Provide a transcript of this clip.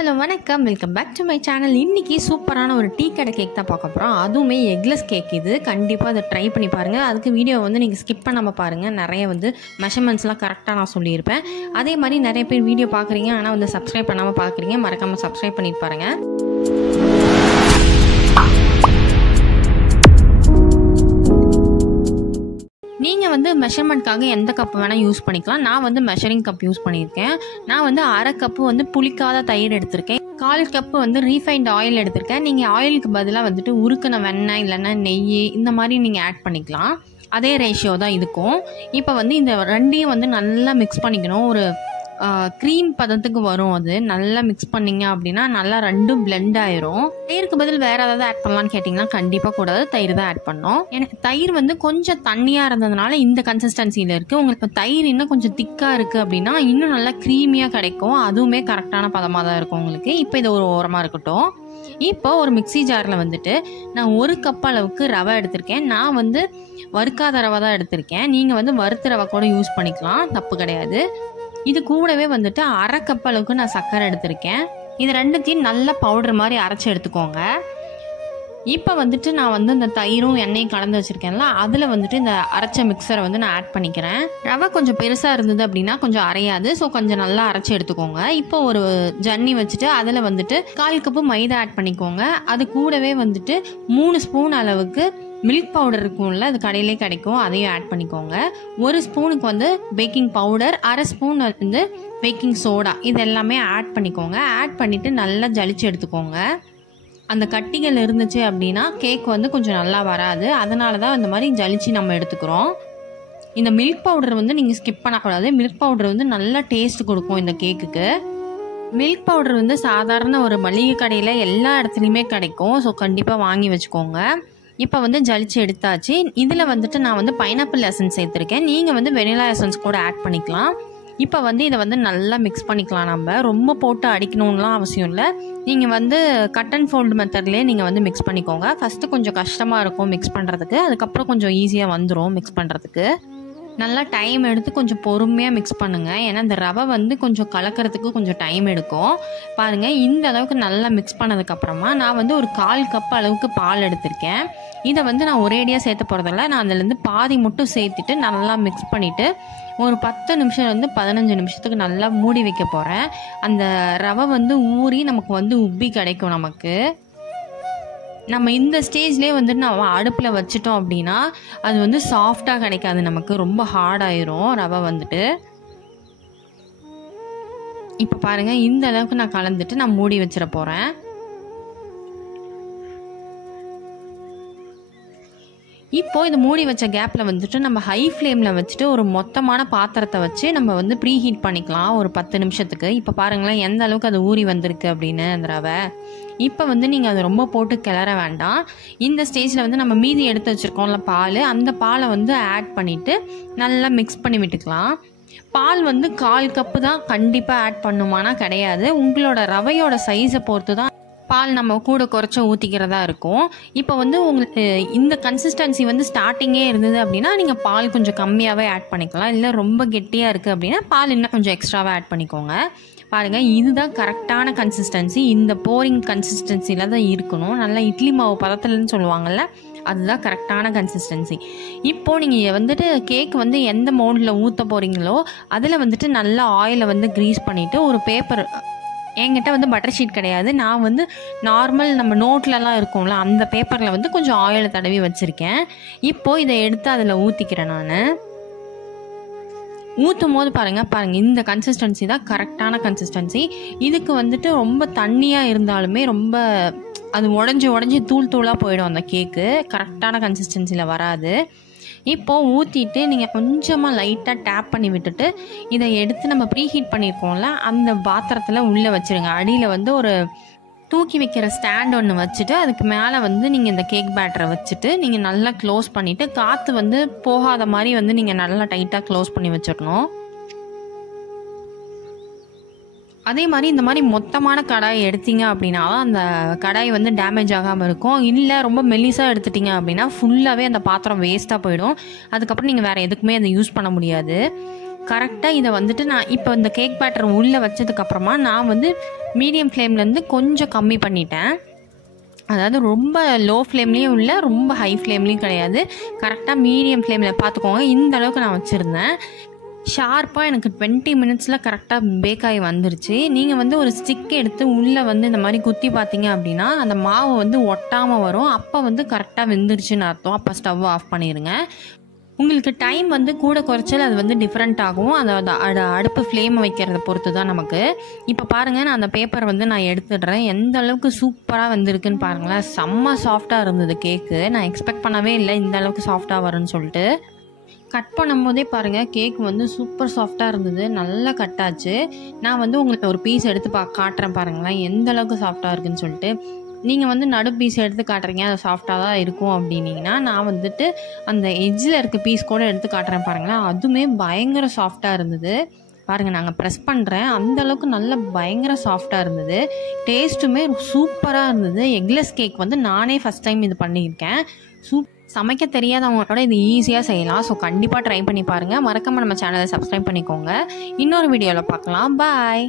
Hello வணக்கம், welcome back to my channel. இன்றைக்கி சூப்பரான ஒரு டீ கடை கேக் தான் பார்க்க போகிறோம். அதுவுமே எக்லெஸ் கேக். இது கண்டிப்பாக அதை ட்ரை பண்ணி பாருங்கள். அதுக்கு வீடியோ நீங்கள் ஸ்கிப் பண்ணாமல் பாருங்கள். நிறைய மெஷர்மெண்ட்ஸ்லாம் கரெக்டாக நான் சொல்லியிருப்பேன். அதே மாதிரி நிறைய பேர் வீடியோ பார்க்குறீங்க, ஆனால் சப்ஸ்கிரைப் பண்ணாமல் பார்க்குறீங்க. மறக்காமல் சப்ஸ்கிரைப் பண்ணிட்டு பாருங்கள். நீங்கள் மெஷர்மெண்ட்காக எந்த கப் வேணால் யூஸ் பண்ணிக்கலாம். நான் மெஷரிங் கப் யூஸ் பண்ணியிருக்கேன். நான் அரை கப்பு புளிக்காத தயிர் எடுத்திருக்கேன். 1/4 கப்பு ரீஃபைண்ட் ஆயில் எடுத்திருக்கேன். நீங்கள் ஆயிலுக்கு பதிலாக உருக்கின வெண்ணெய் இல்லைன்னா நெய் இந்த மாதிரி நீங்கள் ஆட் பண்ணிக்கலாம். அதே ரேஷியோ தான் இதுக்கும். இப்போ இந்த ரெண்டையும் நல்லா மிக்ஸ் பண்ணிக்கணும். ஒரு க்ரீம் பதத்துக்கு வரும். அது நல்லா மிக்ஸ் பண்ணிங்க அப்படின்னா நல்லா ரெண்டும் பிளெண்ட் ஆயிரும். தயிருக்கு பதில் வேறு ஏதாவது ஆட் பண்ணலான்னு கேட்டிங்கன்னா கண்டிப்பாக கூடாது, தயிர் தான் ஆட் பண்ணோம். எனக்கு தயிர் கொஞ்சம் தண்ணியாக இருந்ததுனால இந்த கன்சிஸ்டன்சியில் இருக்குது. உங்களுக்கு தயிர் இன்னும் கொஞ்சம் திக்காக இருக்குது அப்படின்னா இன்னும் நல்லா க்ரீமியாக கிடைக்கும். அதுவுமே கரெக்டான பதமாக தான் இருக்கும் உங்களுக்கு. இப்போ இது ஒரு ஓரமாக இருக்கட்டும். இப்போ ஒரு மிக்சி ஜாரில் நான் 1 கப் அளவுக்கு ரவை எடுத்திருக்கேன். நான் வறுக்காத ரவை தான் எடுத்திருக்கேன். நீங்கள் வறுத்த ரவை கூட யூஸ் பண்ணிக்கலாம், தப்பு கிடையாது. இது கூடவே அரை கப் அளவுக்கு நான் சர்க்கரை எடுத்திருக்கேன். இது ரெண்டுத்தையும் நல்லா பவுடர் மாதிரி அரைச்சி எடுத்துக்கோங்க. இப்போ நான் இந்த தயிரும் எண்ணெயும் கலந்து வச்சுருக்கேன்ல, அதில் இந்த அரைச்ச மிக்சரை நான் ஆட் பண்ணிக்கிறேன். ரவை கொஞ்சம் பெருசாக இருந்தது அப்படின்னா கொஞ்சம் அரையாது. ஸோ கொஞ்சம் நல்லா அரைச்சி எடுத்துக்கோங்க. இப்போ ஒரு ஜன்னி வச்சுட்டு அதில் 1/4 கப்பு மைதா ஆட் பண்ணிக்கோங்க. அது கூடவே 3 ஸ்பூன் அளவுக்கு மில்க் பவுடர் இருக்கும்ல, அது கடையிலே கிடைக்கும், அதையும் ஆட் பண்ணிக்கோங்க. 1 ஸ்பூனுக்கு பேக்கிங் பவுடர், அரை ஸ்பூன் பேக்கிங் சோடா, இது எல்லாமே ஆட் பண்ணிக்கோங்க. ஆட் பண்ணிவிட்டு நல்லா ஜலிச்சு எடுத்துக்கோங்க. அந்த கட்டிகள் இருந்துச்சு அப்படின்னா கேக் கொஞ்சம் நல்லா வராது. அதனால தான் இந்த மாதிரி ஜலிச்சு நம்ம எடுத்துக்கிறோம். இந்த மில்க் பவுடர் நீங்கள் ஸ்கிப் பண்ணக்கூடாது. மில்க் பவுடர் நல்லா டேஸ்ட் கொடுக்கும் இந்த கேக்குக்கு. மில்க் பவுடர் சாதாரண ஒரு மளிகை கடையில் எல்லா இடத்துலையுமே கிடைக்கும். ஸோ கண்டிப்பாக வாங்கி வச்சுக்கோங்க. இப்போ ஜலிச்சு எடுத்தாச்சு. இதில் நான் பைனாப்பிள் எசன்ஸ் சேர்த்துருக்கேன். நீங்கள் வெனிலா எசன்ஸ் கூட ஆட் பண்ணிக்கலாம். இப்போ இதை நல்லா மிக்ஸ் பண்ணிக்கலாம். நம்ம ரொம்ப போட்டு அடிக்கணும்லாம் அவசியம் இல்லை. நீங்கள் கட் அண்ட் ஃபோல்டு மெத்தட்லேயே நீங்கள் மிக்ஸ் பண்ணிக்கோங்க. ஃபஸ்ட்டு கொஞ்சம் கஷ்டமாக இருக்கும் மிக்ஸ் பண்ணுறதுக்கு, அதுக்கப்புறம் கொஞ்சம் ஈஸியாக வந்துடும் மிக்ஸ் பண்ணுறதுக்கு. நல்லா டைம் எடுத்து கொஞ்சம் பொறுமையாக மிக்ஸ் பண்ணுங்கள். ஏன்னா இந்த ரவை கொஞ்சம் கலக்கிறதுக்கு கொஞ்சம் டைம் எடுக்கும். பாருங்கள், இந்த அளவுக்கு நல்லா மிக்ஸ் பண்ணதுக்கப்புறமா நான் ஒரு 1/4 கப் அளவுக்கு பால் எடுத்திருக்கேன். இதை நான் ஒரேடியாக சேர்த்த போகிறதில்ல. நான் அதிலேருந்து பாதி மட்டும் சேர்த்துட்டு நல்லா மிக்ஸ் பண்ணிவிட்டு ஒரு 10 நிமிஷம் 15 நிமிஷத்துக்கு நல்லா மூடி வைக்க போகிறேன். அந்த ரவை ஊறி நமக்கு உப்பி கிடைக்கும். நமக்கு நம்ம இந்த ஸ்டேஜ்லேயே நம்ம அடுப்பில் வச்சிட்டோம் அப்படின்னா அது சாஃப்டாக கிடைக்காது, நமக்கு ரொம்ப ஹார்டாயிரும் ரவை இப்போ பாருங்கள், இந்த அளவுக்கு நான் கலந்துட்டு நான் மூடி வச்சிட போகிறேன். இப்போ இது மூடி வச்ச கேப்பில் நம்ம ஹை ஃப்ளேமில் வச்சுட்டு ஒரு மொத்தமான பாத்திரத்தை வச்சு நம்ம ப்ரீ ஹீட் பண்ணிக்கலாம் ஒரு 10 நிமிஷத்துக்கு. இப்போ பாருங்களேன் எந்த அளவுக்கு அது ஊறி வந்திருக்கு அப்படின்னு அந்த ரவை. இப்போ நீங்கள் அதை ரொம்ப போட்டு கிளற வேண்டாம். இந்த ஸ்டேஜில் நம்ம மீதி எடுத்து வச்சுருக்கோம்ல பால், அந்த பாலை ஆட் பண்ணிவிட்டு நல்லா மிக்ஸ் பண்ணி விட்டுக்கலாம். பால் 1/4 கப்பு தான் கண்டிப்பாக ஆட் பண்ணுமானா கிடையாது. உங்களோட ரவையோட சைஸை பொறுத்து தான் பால் நம்ம கூட குறைச்ச ஊற்றிக்கிறதா இருக்கும். இப்போ உங்களுக்கு இந்த கன்சிஸ்டன்சி ஸ்டார்டிங்கே இருந்தது அப்படின்னா நீங்கள் பால் கொஞ்சம் கம்மியாகவே ஆட் பண்ணிக்கலாம். இல்லை ரொம்ப கெட்டியாக இருக்குது அப்படின்னா பால் இன்னும் கொஞ்சம் எக்ஸ்ட்ராவாக ஆட் பண்ணிக்கோங்க. பாருங்கள், இதுதான் கரெக்டான கன்சிஸ்டன்சி. இந்த போரிங் கன்சிஸ்டன்சியில் தான் இருக்கணும். நல்லா இட்லி மாவு பதத்துலன்னு சொல்லுவாங்கள்ல, அதுதான் கரெக்டான கன்சிஸ்டன்சி. இப்போது நீங்கள் கேக் எந்த மோல்டில் ஊற்ற போகிறீங்களோ அதில் நல்லா ஆயிலை க்ரீஸ் பண்ணிவிட்டு ஒரு பேப்பர், என்கிட்ட பட்டர் ஷீட் கிடையாது, நான் நார்மல் நம்ம நோட்லலாம் இருக்கும்ல அந்த பேப்பரில் கொஞ்சம் ஆயிலை தடவி வச்சுருக்கேன். இப்போது இதை எடுத்து அதில் ஊற்றிக்கிறேன். நான் ஊற்றும் போது பாருங்கள் இந்த கன்சிஸ்டன்சி தான் கரெக்டான கன்சிஸ்டன்சி. இதுக்கு ரொம்ப தண்ணியாக இருந்தாலுமே ரொம்ப அது உடஞ்சி தூள் தூளாக போயிடும். அந்த கேக்கு கரெக்டான கன்சிஸ்டன்சியில் வராது. இப்போது ஊற்றிட்டு நீங்கள் கொஞ்சமாக லைட்டாக டேப் பண்ணி விட்டுட்டு இதை எடுத்து நம்ம ப்ரீ ஹீட் பண்ணியிருக்கோம்ல அந்த பாத்திரத்தில் உள்ளே வச்சுருங்க. அடியில் ஒரு தூக்கி வைக்கிற ஸ்டாண்ட் ஒன்று வச்சுட்டு அதுக்கு மேலே நீங்கள் இந்த கேக் பேட்டரை வச்சுட்டு நீங்கள் நல்லா க்ளோஸ் பண்ணிவிட்டு காற்று போகாத மாதிரி நீங்கள் நல்லா டைட்டாக க்ளோஸ் பண்ணி வச்சிடணும். அதே மாதிரி இந்த மாதிரி மொத்தமான கடாய் எடுத்தீங்க அப்படின்னா அந்த கடாய் டேமேஜ் ஆகாமல் இருக்கும். இல்லை ரொம்ப மெல்லிசாக எடுத்துட்டிங்க அப்படின்னா ஃபுல்லாகவே அந்த பாத்திரம் வேஸ்ட்டாக போயிடும். அதுக்கப்புறம் நீங்கள் வேறு எதுக்குமே அதை யூஸ் பண்ண முடியாது. கரெக்டாக இதை வந்துட்டு நான் இப்போ இந்த கேக் பேட்டர் உள்ளே வச்சதுக்கப்புறமா நான் வந்து மீடியம் ஃப்ளேம்லேருந்து கொஞ்சம் கம்மி பண்ணிட்டேன். அதாவது ரொம்ப லோ ஃப்ளேம்லேயும் இல்லை, ரொம்ப ஹை ஃப்ளேம்லேயும் கிடையாது. கரெக்டாக மீடியம் ஃப்ளேமில் பார்த்துக்கோங்க. இந்த அளவுக்கு நான் வச்சுருந்தேன். ஷார்ப்பாக எனக்கு 20 மினிட்ஸில் கரெக்டாக பேக் ஆகி வந்துருச்சு. நீங்கள் வந்து ஒரு ஸ்டிக் எடுத்து உள்ளே வந்து இந்த மாதிரி குத்தி பார்த்தீங்க அப்படின்னா அந்த மாவு வந்து ஒட்டாமல் வரும். அப்போ வந்து கரெக்டாக வெந்துருச்சுன்னு அர்த்தம். அப்போ ஸ்டவ் ஆஃப் பண்ணிடுங்க. உங்களுக்கு டைம் வந்து கூட குறைச்சல் அது வந்து டிஃப்ரெண்ட் ஆகும். அந்த அடுப்பு ஃப்ளேம் வைக்கிறத பொறுத்து தான் நமக்கு. இப்போ பாருங்கள், நான் அந்த பேப்பர் வந்து நான் எடுத்துடுறேன். எந்த அளவுக்கு சூப்பராக வந்திருக்குன்னு பாருங்களேன். செம்ம சாஃப்டாக இருந்தது கேக்கு. நான் எக்ஸ்பெக்ட் பண்ணவே இல்லை இந்த அளவுக்கு சாஃப்டாக வரும்னு சொல்லிட்டு. கட் பண்ணும்போதே பாருங்கள், கேக் வந்து சூப்பர் சாஃப்டாக இருந்தது. நல்லா கட்டாச்சு. நான் வந்து உங்களுக்கு ஒரு பீஸ் எடுத்து காட்டுறேன் பாருங்களேன் எந்த அளவுக்கு சாஃப்டாக இருக்குன்னு சொல்லிட்டு. நீங்கள் வந்து நடு பீஸ் எடுத்து காட்டுறீங்க, அது சாஃப்டாக தான் இருக்கும் அப்படின்னீங்கன்னா, நான் வந்துட்டு அந்த எட்ஜில் இருக்க பீஸ் கூட எடுத்து காட்டுறேன் பாருங்களேன். அதுவுமே பயங்கர சாஃப்டாக இருந்தது. பாருங்கள், நாங்கள் ப்ரெஸ் பண்ணுறேன். அந்தளவுக்கு நல்ல பயங்கர சாஃப்டாக இருந்தது. டேஸ்ட்டுமே சூப்பராக இருந்தது. எக்லெஸ் கேக் வந்து நானே ஃபஸ்ட் டைம் இது பண்ணியிருக்கேன். சமைக்க தெரியாதவங்களோட இது ஈஸியாக செய்யலாம். ஸோ கண்டிப்பாக ட்ரை பண்ணி பாருங்கள். மறக்காமல் நம்ம சேனலை சப்ஸ்கிரைப் பண்ணிக்கோங்க. இன்னொரு வீடியோவில் பார்க்கலாம். பாய்.